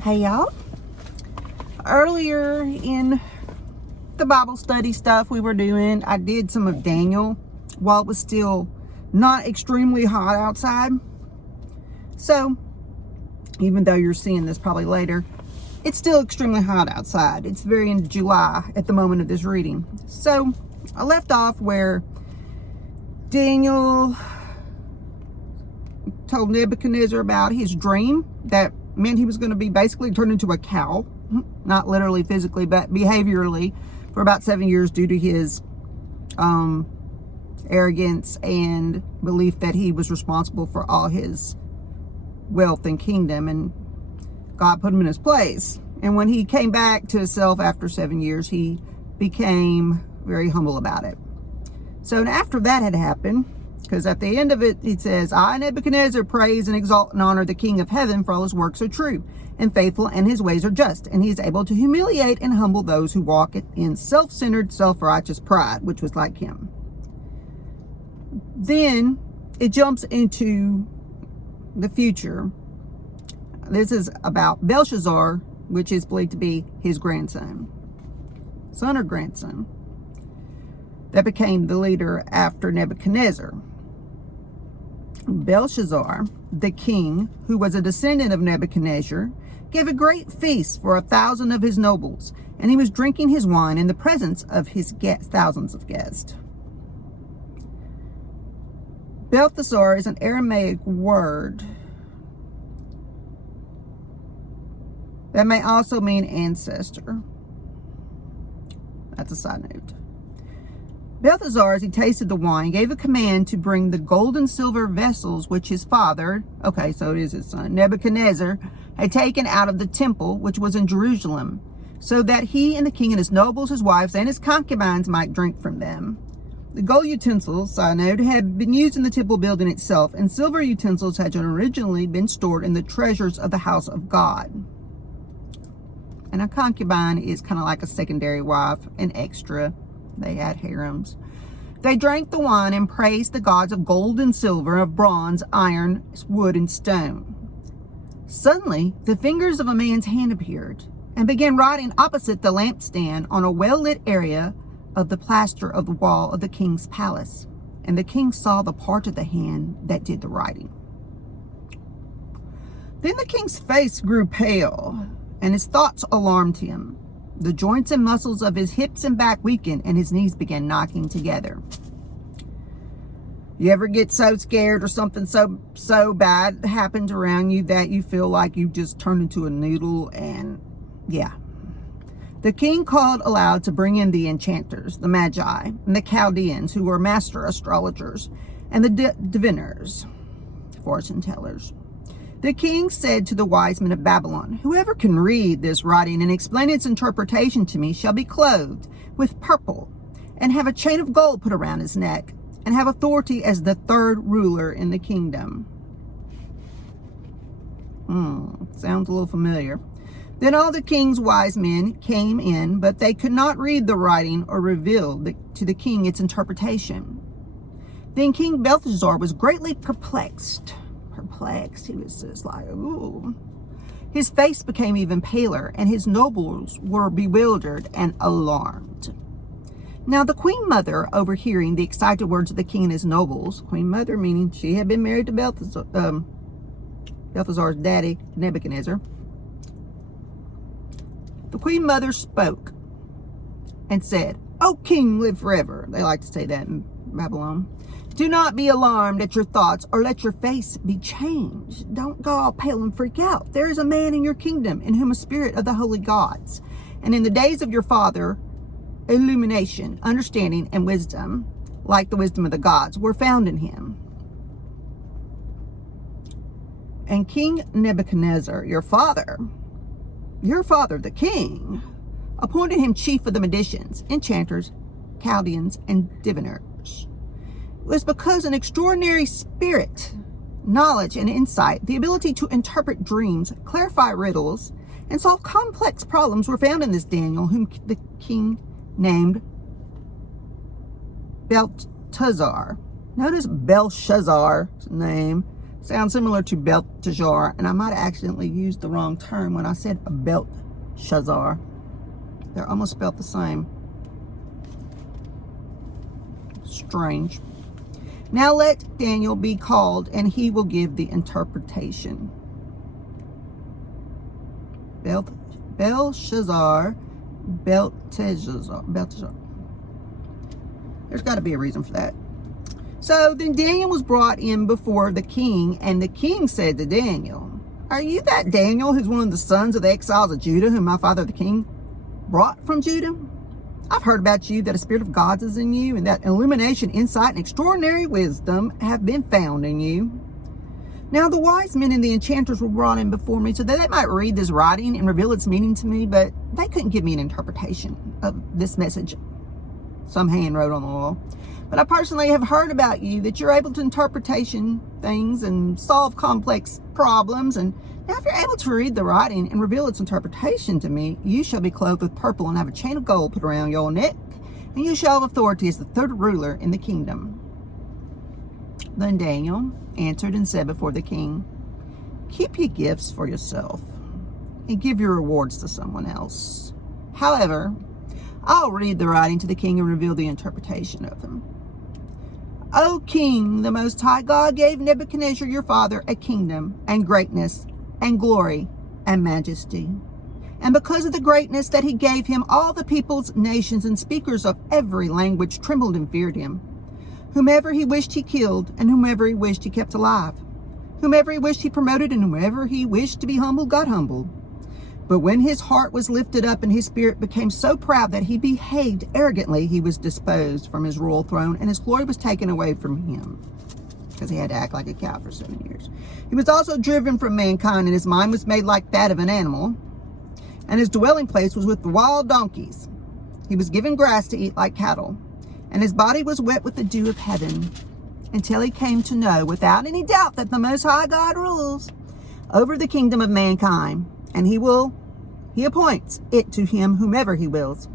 Hey y'all, earlier in the Bible study stuff we were doing, I did some of Daniel while it was still not extremely hot outside. So even though you're seeing this probably later, it's still extremely hot outside. It's very in July at the moment of this reading. So I left off where Daniel told Nebuchadnezzar about his dream that meant he was going to be basically turned into a cow, not literally physically, but behaviorally, for about 7 years due to his arrogance and belief that he was responsible for all his wealth and kingdom, and God put him in his place. And when he came back to himself after 7 years, he became very humble about it. So after that had happened, because at the end of it, it says, I, Nebuchadnezzar, praise and exalt and honor the King of heaven, for all his works are true and faithful, and his ways are just. And he is able to humiliate and humble those who walk in self-centered, self-righteous pride, which was like him. Then it jumps into the future. This is about Belshazzar, which is believed to be his grandson, son or grandson, that became the leader after Nebuchadnezzar. Belshazzar, the king, who was a descendant of Nebuchadnezzar, gave a great feast for 1,000 of his nobles, and he was drinking his wine in the presence of his thousands of guests. Balthasar is an Aramaic word that may also mean ancestor. That's a side note. Balthasar, as he tasted the wine, gave a command to bring the gold and silver vessels which his father, okay, so it is his son, Nebuchadnezzar, had taken out of the temple which was in Jerusalem, so that he and the king and his nobles, his wives, and his concubines might drink from them. The gold utensils, side note, had been used in the temple building itself, and silver utensils had originally been stored in the treasures of the house of God. And a concubine is kind of like a secondary wife, an extra. They had harems. They drank the wine and praised the gods of gold and silver, of bronze, iron, wood, and stone. Suddenly, the fingers of a man's hand appeared and began writing opposite the lampstand on a well-lit area of the plaster of the wall of the king's palace. And the king saw the part of the hand that did the writing. Then the king's face grew pale, and his thoughts alarmed him. The joints and muscles of his hips and back weakened, and his knees began knocking together. You ever get so scared or something so bad happens around you that you feel like you just turned into a noodle? And yeah. The king called aloud to bring in the enchanters, the magi, and the Chaldeans, who were master astrologers, and the diviners, fortune tellers. The king said to the wise men of Babylon, whoever can read this writing and explain its interpretation to me shall be clothed with purple, and have a chain of gold put around his neck, and have authority as the third ruler in the kingdom. Sounds a little familiar. Then all the king's wise men came in, but they could not read the writing or reveal to the king its interpretation. Then King Balthasar was greatly perplexed. He was just like, ooh. His face became even paler, and his nobles were bewildered and alarmed. Now the queen mother, overhearing the excited words of the king and his nobles, queen mother meaning she had been married to Balthasar's daddy, Nebuchadnezzar, the queen mother spoke and said, O king, live forever. They like to say that in Babylon. Do not be alarmed at your thoughts, or let your face be changed. Don't go all pale and freak out. There is a man in your kingdom in whom a spirit of the holy gods, and in the days of your father, illumination, understanding, and wisdom, like the wisdom of the gods, were found in him. And King Nebuchadnezzar, your father, the king, appointed him chief of the magicians, enchanters, Chaldeans, and diviners. It was because an extraordinary spirit, knowledge, and insight, the ability to interpret dreams, clarify riddles, and solve complex problems were found in this Daniel, whom the king named Belteshazzar. Notice Belshazzar's name. Sounds similar to Belteshazzar, and I might have accidentally used the wrong term when I said Belteshazzar. They're almost spelled the same. Strange. Now let Daniel be called, and he will give the interpretation. Belteshazzar. There's got to be a reason for that. So then Daniel was brought in before the king, and the king said to Daniel, "Are you that Daniel who's one of the sons of the exiles of Judah, whom my father the king brought from Judah? I've heard about you that a spirit of God is in you, and that illumination, insight, and extraordinary wisdom have been found in you." Now the wise men and the enchanters were brought in before me so that they might read this writing and reveal its meaning to me, but they couldn't give me an interpretation of this message some hand wrote on the wall. But I personally have heard about you, that you're able to interpretation things and solve complex problems. And now if you're able to read the writing and reveal its interpretation to me, you shall be clothed with purple and have a chain of gold put around your neck, and you shall have authority as the third ruler in the kingdom. Then Daniel answered and said before the king, "Keep your gifts for yourself and give your rewards to someone else. However, I'll read the writing to the king and reveal the interpretation of them. O king, the Most High God gave Nebuchadnezzar your father a kingdom and greatness and glory and majesty. And because of the greatness that he gave him, all the peoples, nations, and speakers of every language trembled and feared him. Whomever he wished he killed, and whomever he wished he kept alive. Whomever he wished he promoted, and whomever he wished to be humbled got humbled. But when his heart was lifted up and his spirit became so proud that he behaved arrogantly, he was disposed from his royal throne, and his glory was taken away from him, because he had to act like a cow for 7 years. He was also driven from mankind, and his mind was made like that of an animal, and his dwelling place was with the wild donkeys. He was given grass to eat like cattle, and his body was wet with the dew of heaven, until he came to know without any doubt that the Most High God rules over the kingdom of mankind, and he appoints it to him whomever he wills.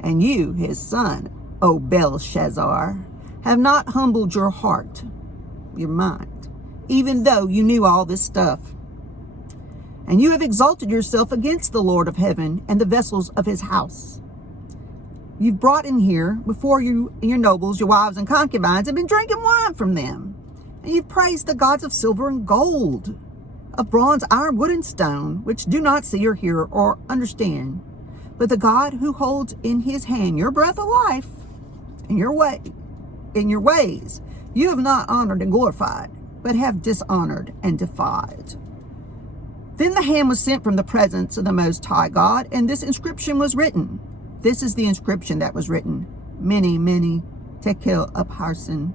And you, his son, O Belshazzar, have not humbled your heart, your mind, even though you knew all this stuff. And you have exalted yourself against the Lord of heaven and the vessels of his house. You've brought in here before you your nobles, your wives and concubines, and been drinking wine from them. And you've praised the gods of silver and gold, of bronze, iron, wood, and stone, which do not see or hear or understand. But the God who holds in his hand your breath of life and your ways, you have not honored and glorified, but have dishonored and defied. Then the hand was sent from the presence of the Most High God, and this inscription was written. This is the inscription that was written. Many, many, tekel upharsin,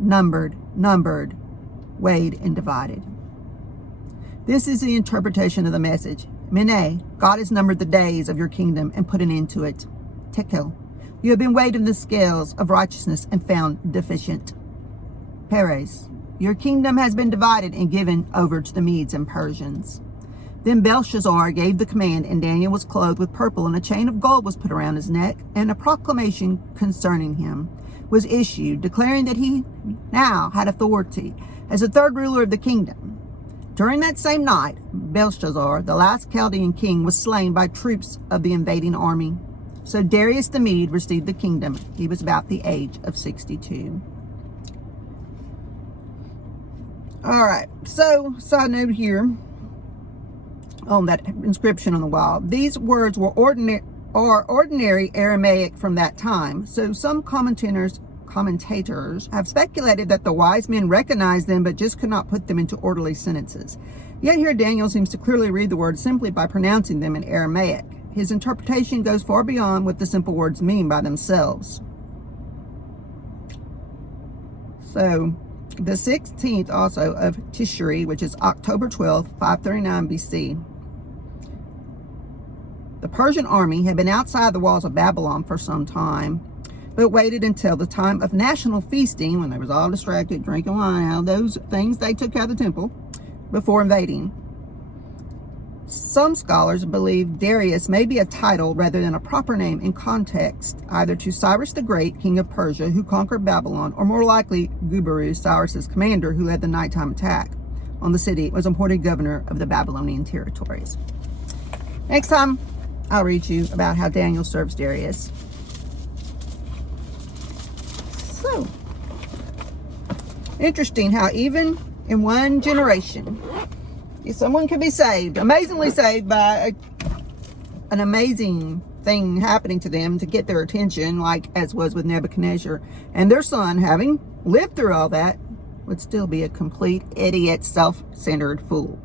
numbered, weighed, and divided. This is the interpretation of the message. Mene, God has numbered the days of your kingdom and put an end to it. Tekel, you have been weighed in the scales of righteousness and found deficient. Peres, your kingdom has been divided and given over to the Medes and Persians. Then Belshazzar gave the command, and Daniel was clothed with purple, and a chain of gold was put around his neck, and a proclamation concerning him was issued, declaring that he now had authority as the third ruler of the kingdom. During that same night, Belshazzar, the last Chaldean king, was slain by troops of the invading army. So Darius the Mede received the kingdom. He was about the age of 62. All right, so side note here on that inscription on the wall. These words were ordinary Aramaic from that time. So some commentators have speculated that the wise men recognized them but just could not put them into orderly sentences. Yet here Daniel seems to clearly read the words simply by pronouncing them in Aramaic. His interpretation goes far beyond what the simple words mean by themselves. So the 16th also of Tishri, which is October 12th, 539 BC. The Persian army had been outside the walls of Babylon for some time, but waited until the time of national feasting, when they was all distracted, drinking wine, all those things they took out of the temple, before invading. Some scholars believe Darius may be a title rather than a proper name in context, either to Cyrus the Great, king of Persia, who conquered Babylon, or more likely Gubaru, Cyrus's commander, who led the nighttime attack on the city, was appointed governor of the Babylonian territories. Next time, I'll read you about how Daniel serves Darius. So, interesting how even in one generation, someone can be saved, amazingly saved by an amazing thing happening to them to get their attention, like as was with Nebuchadnezzar. And their son, having lived through all that, would still be a complete idiot, self-centered fool.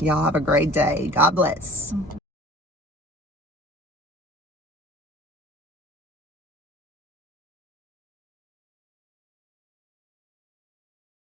Y'all have a great day. God bless.